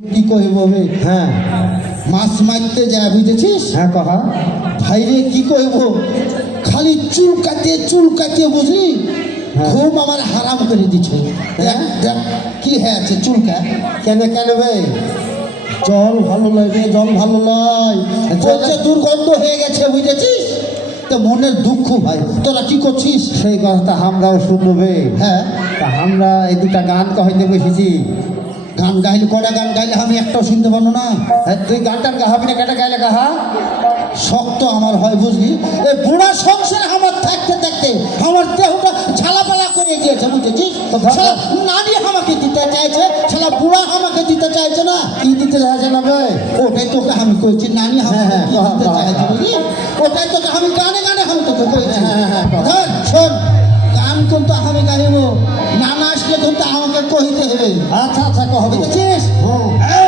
কি কইব বে হ্যাঁ। মাছ মারতে যায় বুঝেছিস? হ্যাঁ কহা। ভাইরে কি কইব? খালি চুল কাটিয়ে চুল কাটিয়ে বুঝলি? হ্যাঁ। ঘুম আমার হারাম করে দেখ দেখ কি হয়েছে চুলকা কেন কেন বে? জল ভালো লাগে জল ভালো বলছে দুর্গন্ধ হয়ে গেছে বুঝেছিস? তো মনের দুঃখ ভাই তোরা কি করছিস? সেই কথা আমরাও শুনবে হ্যাঁ। তা আমরা এই দুটা গান কহিতে বসেছি। গান গাইলে কটা গান গাইলে আমি একটাও শুনতে পারব না। হ্যাঁ, তুই গানটার গাহাবি না কেটে গাইলে গাহা শক্ত আমার হয় বুঝলি? এই বুড়া সংসারে আমার থাকতে থাকতে আমার দেহটা ঝালাপালা করে দিয়েছে বুঝেছিস নারী আমাকে দিতে চাইছে শালা বুড়া আমাকে দিতে চাইছে না। কি দিতে চাইছে না ভাই ওটাই তোকে আমি কইছি নানি আমাকে হ্যাঁ, হ্যাঁ, দিতে কহ, চাইছে বুঝলি? ওটাই তোকে আমি গানে গানে আমি তোকে কইছি। হ্যাঁ, হ্যাঁ, হ্যাঁ, শোন গান কিন্তু আমি গাইব। আসলে কিন্তু আমাকে কইতে হবে। আচ্ছা আচ্ছা কহ বুঝেছিস? হ্যাঁ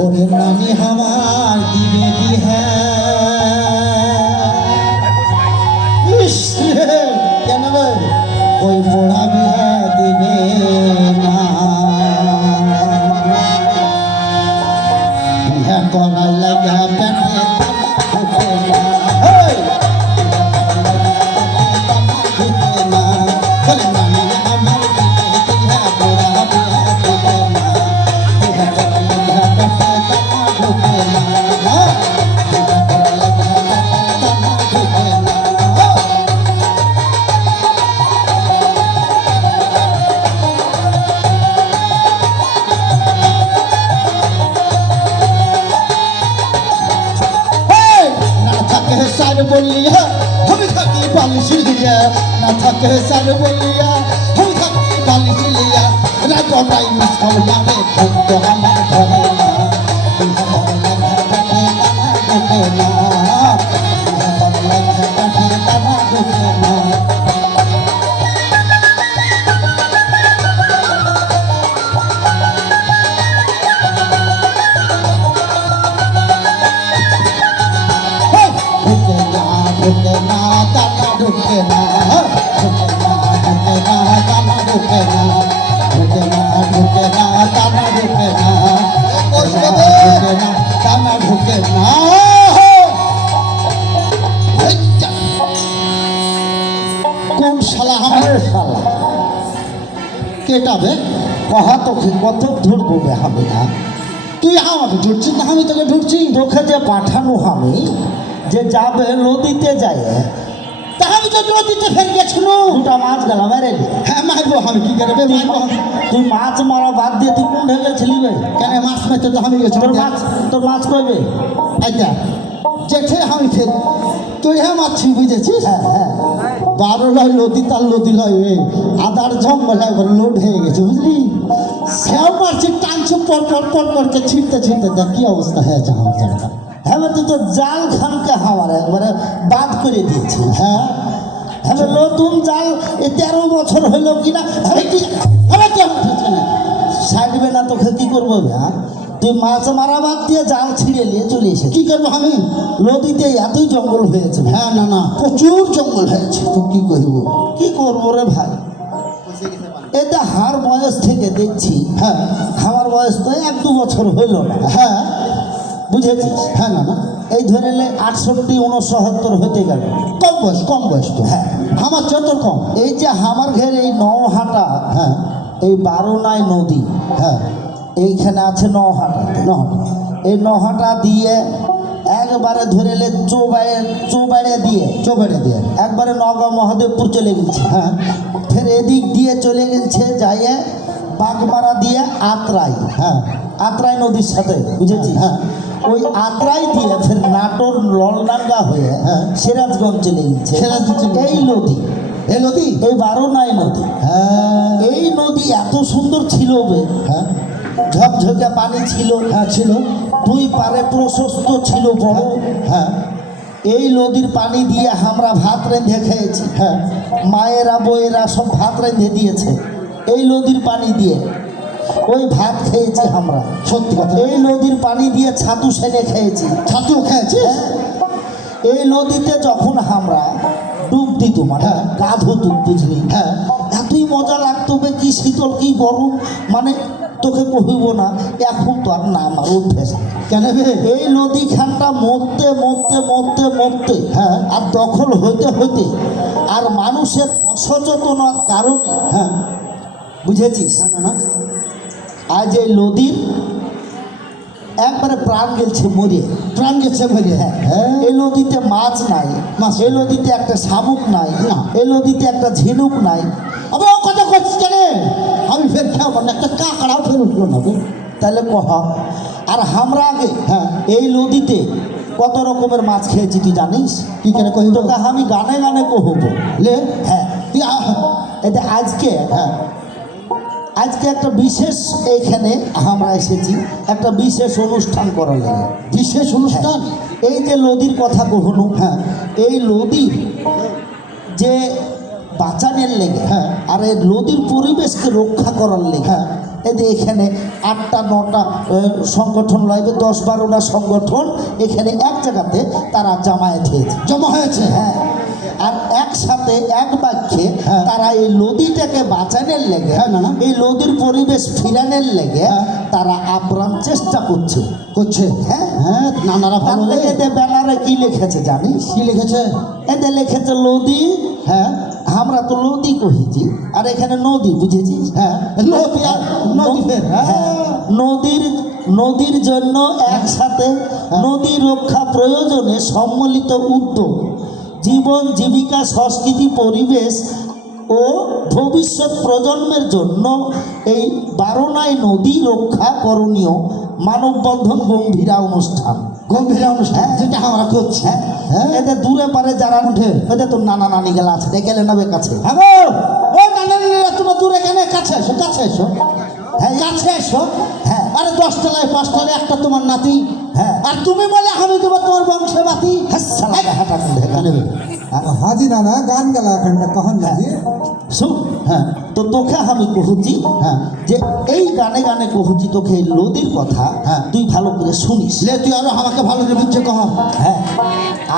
ওরে নানি আমার দিবে বিহা রে, কেন? ওই পোড়া বিহা দিবে। বালিশ লিয়া না থাকে সার বলিয়া আমি থাকি বালিশ লিয়া রাজনাই মিস করলা রে ভক্ত আমার কহা তোকে কত ধরবো বে আমি না। তুই আমাকে ঢুকছিস না আমি তোকে ঢুকছি তোকে যে পাঠানো আমি যে যাবে নদীতে যায়। তা আমি তো নদীতে ফের গেছিল দুটা মাছ গেল মেরে হ্যাঁ মারবো আমি কি করবে তুই মাছ মারা বাদ দিয়ে তুই কোন ঢেলে ছিলি বে? কেন মাছ মারতে তো আমি গেছিল তোর মাছ তোর মাছ কইবে আচ্ছা জেঠে আমি ফের তুই হ্যাঁ মারছি বুঝেছিস? হ্যাঁ হ্যাঁ। বারো লয় নদী, তার নদী লয় আদার জঙ্গল একবার লোড হয়ে গেছে, বুঝলি? সেও মারছি টানছে, পর পর পর পরকে ছিটতে ছিটতে দেখ কি অবস্থা হয়েছে আমার জায়গাটা হ্যাঁ তুই তো জাল খানকে হাওয়ার একবারে বাদ করে দিয়েছিস হ্যাঁ? হ্যাঁ নতুন জাল, এ তেরো বছর হইল কিনা? আরে কি আরে কি উঠেছে না তোকে কি করব হ্যাঁ? তুই মাছ মারা বাদ দিয়ে জাল ছিঁড়ে নিয়ে চলে এসে কি করব আমি? নদীতে এতই জঙ্গল হয়েছে। হ্যাঁ না না প্রচুর জঙ্গল হয়েছে। তো কি করব? কি করব রে ভাই? এতে হার বয়স থেকে দেখছি। হ্যাঁ। আমার বয়স তো এক দু বছর হইল না। হ্যাঁ। বুঝেছিস? হ্যাঁ না না। এই ধরে নে আটষট্টি উনসত্তর হতে গেল। কম বয়স কম বয়স তো। হ্যাঁ। আমার যত কম। এই যে হামার ঘের এই নহাটা হ্যাঁ। এই বারোনাই নদী হ্যাঁ। এইখানে আছে নহর এই নহাটা দিয়ে একবারে ধরে লে চৌবাড়ে চৌবাড়ে দিয়ে চোবেড়ে দিয়ে। একবারে নগাঁও মহাদেবপুর চলে গেছে হ্যাঁ। ফের এদিক দিয়ে চলে গেছে যাইয়ে বাগমারা দিয়ে আত্রাই হ্যাঁ। আত্রাই নদীর সাথে বুঝেছি হ্যাঁ। ওই আত্রাই দিয়ে ফের নাটোর ললডাঙ্গা হয়ে হ্যাঁ। সিরাজগঞ্জ চলে গেছে। সিরাজগঞ্জ এই নদী এই নদী? এই বারোনাই নদী। হ্যাঁ। এই নদী এত সুন্দর ছিল বে হ্যাঁ। ঝকঝকে পানি ছিল। হ্যাঁ ছিল। দুই পারে প্রশস্ত ছিল বড় হ্যাঁ। এই নদীর পানি দিয়ে আমরা ভাত রেঁধে খেয়েছি। হ্যাঁ। মায়েরা বইয়েরা সব ভাত রেঁধে দিয়েছে এই নদীর পানি দিয়ে। ওই ভাত খেয়েছি আমরা। সত্যি কথা এই নদীর পানি দিয়ে ছাতু সেনে খেয়েছি। ছাতুও খেয়েছিস? এই নদীতে যখন আমরা ডুব দিত মানে হ্যাঁ। গা ধুতুক বুঝলি? হ্যাঁ। এতই মজা লাগতো কি শীতল কি গরম মানে তোকে কহিব না এখন তো আর নাম আর অভ্যেস কেন এই নদী খানটা মরতে মরতে মরতে মরতে হ্যাঁ। আর দখল হইতে হইতে আর মানুষের অসচেতনার কারণে হ্যাঁ। বুঝেছিস? না আজ এই নদীর একবারে প্রাণ গেলছে মরে। প্রাণ গেছে ভরে হ্যাঁ। হ্যাঁ। এই নদীতে মাছ নাই। মাছ। এই নদীতে একটা শামুক নাই। না। এই নদীতে একটা ঝিনুক নাই। ও কথা করছিস কেন? আমি ফের খেয়াল না একটা কাকড়াও ফের উঠল না তাহলে কহ আর আমরা আগে হ্যাঁ। এই নদীতে কত রকমের মাছ খেয়েছি তুই জানিস কি কেন কহিব তোকে আমি গানে গানে কহব লে হ্যাঁ তুই এটা আজকে হ্যাঁ আজকে একটা বিশেষ এইখানে আমরা এসেছি একটা বিশেষ অনুষ্ঠান করার লাগে বিশেষ অনুষ্ঠান এই যে নদীর কথা কহনু হ্যাঁ। এই নদীর যে বাঁচানোর লেগে হ্যাঁ। আর এই নদীর পরিবেশকে রক্ষা করার লেগে হ্যাঁ। এই যে এখানে আটটা নটা সংগঠন লাগবে দশ বারোটা সংগঠন এখানে এক জায়গাতে তারা জামায়াত হয়েছে জমা হয়েছে হ্যাঁ আর একসাথে এক বাক্যে হ্যাঁ। তারা এই নদীটাকে বাঁচানোর লেগে হ্যাঁ। এই নদীর পরিবেশ ফিরানোর লেগে হ্যাঁ। তারা আপ্রাণ চেষ্টা করছে করছে হ্যাঁ হ্যাঁ নানারা ভালো এদের ব্যানারে কি লিখেছে জানিস কি লিখেছে এদের লিখেছে নদী হ্যাঁ আমরা তো নদী কহেছি। আর এখানে নদী বুঝেছিস? হ্যাঁ? নদী আর নদী হ্যাঁ, হ্যাঁ নদীর নদীর জন্য একসাথে নদী রক্ষা প্রয়োজনে সম্মিলিত উদ্যোগ। জীবন জীবিকা সংস্কৃতি পরিবেশ ও ভবিষ্যৎ প্রজন্মের জন্য এই বারোনায় নদী রক্ষা করণীয়। মানববন্ধন গম্ভীরা অনুষ্ঠান। গম্ভীরা অনুষ্ঠান যেটা আমরা করছি। হ্যাঁ হ্যাঁ। এদের দূরে পারে যারা উঠে। ওদের তো নানা নানি গেলা আছে গেলে নবে কাছে। হ্যাঁ ও নানা নানিরা তোমরা দূরে কেন? কাছে এসো কাছে এসো। হ্যাঁ কাছে এসো। হ্যাঁ। আরে দশ তলায় পাঁচ তলায় একটা তোমার নাতি হ্যাঁ। আর তুমি বলে আমি তোমার তোমার বংশে বাতি ঢেকা নেবে হাজি নানা গান গালা এখানটা কখন নাজি শুন হ্যাঁ তো তোকে আমি কহুছি হ্যাঁ। যে এই গানে গানে কহুছি তোকে নদীর কথা হ্যাঁ। তুই ভালো করে শুনিস লে তুই আরও আমাকে ভালো করে বুঝছে কহ হ্যাঁ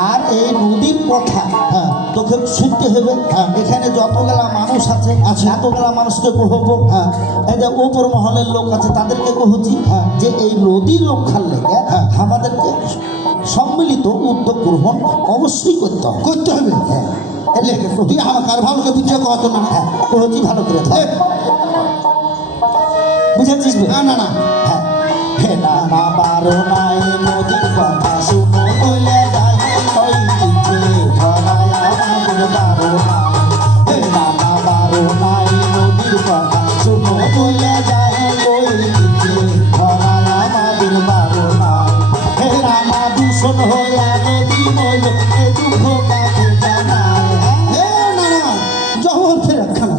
আর এই নদীর কথা হ্যাঁ। তোকে শুনতে হবে হ্যাঁ। এখানে যতগুলা মানুষ আছে আছে। এতগুলা মানুষকে কহবো হ্যাঁ। এই যে ওপর মহলের লোক আছে তাদেরকে কহছি হ্যাঁ। যে এই নদী রক্ষার লেগে হ্যাঁ। আমাদেরকে সম্মিলিত উদ্যোগ গ্রহণ অবশ্যই করতে হবে করতে হবে হ্যাঁ তুই আমাকে আর ভালো করে কহ না হ্যাঁ কহছি ভালো করে। বুঝেছিস না না না হ্যাঁ না না বারো নাই নদীর কথা শুনো